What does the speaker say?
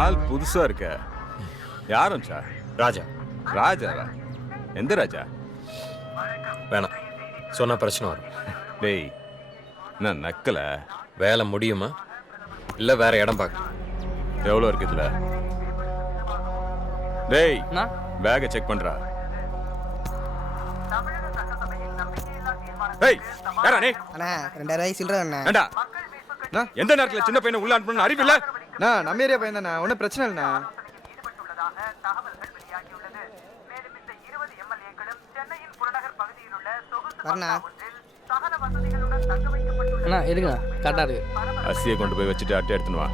ஆள் புதுசா இருக்க. யாரும் ராஜா. ராஜாவா? எந்த ராஜா? வேணாம், சொன்னா பிரச்சனை வரும். டேய், நான் நக்கல. வேலை முடியுமா இல்லை வேற இடம் பார்க்க? எவ்வளோ இருக்கு இதுல? டேய், பேக்கை செக் பண்றா. டேய், யாரா நீ? அண்ணா 2000 சில்லற அண்ணா. ஏண்டா, எந்த நேரத்துல சின்ன பையனை உள்ள அனுப்பணும்னு அறிவு இல்ல? நம்ம ஏரியா பையன் தானே, ஒன்றும் பிரச்சனை இல்லைண்ணா. வரண்ணா. அண்ணா எதுக்குண்ணா? கரெக்டாக இருக்கு. அரிசியை கொண்டு போய் வச்சுட்டு அட்டை எடுத்துன்னு வா.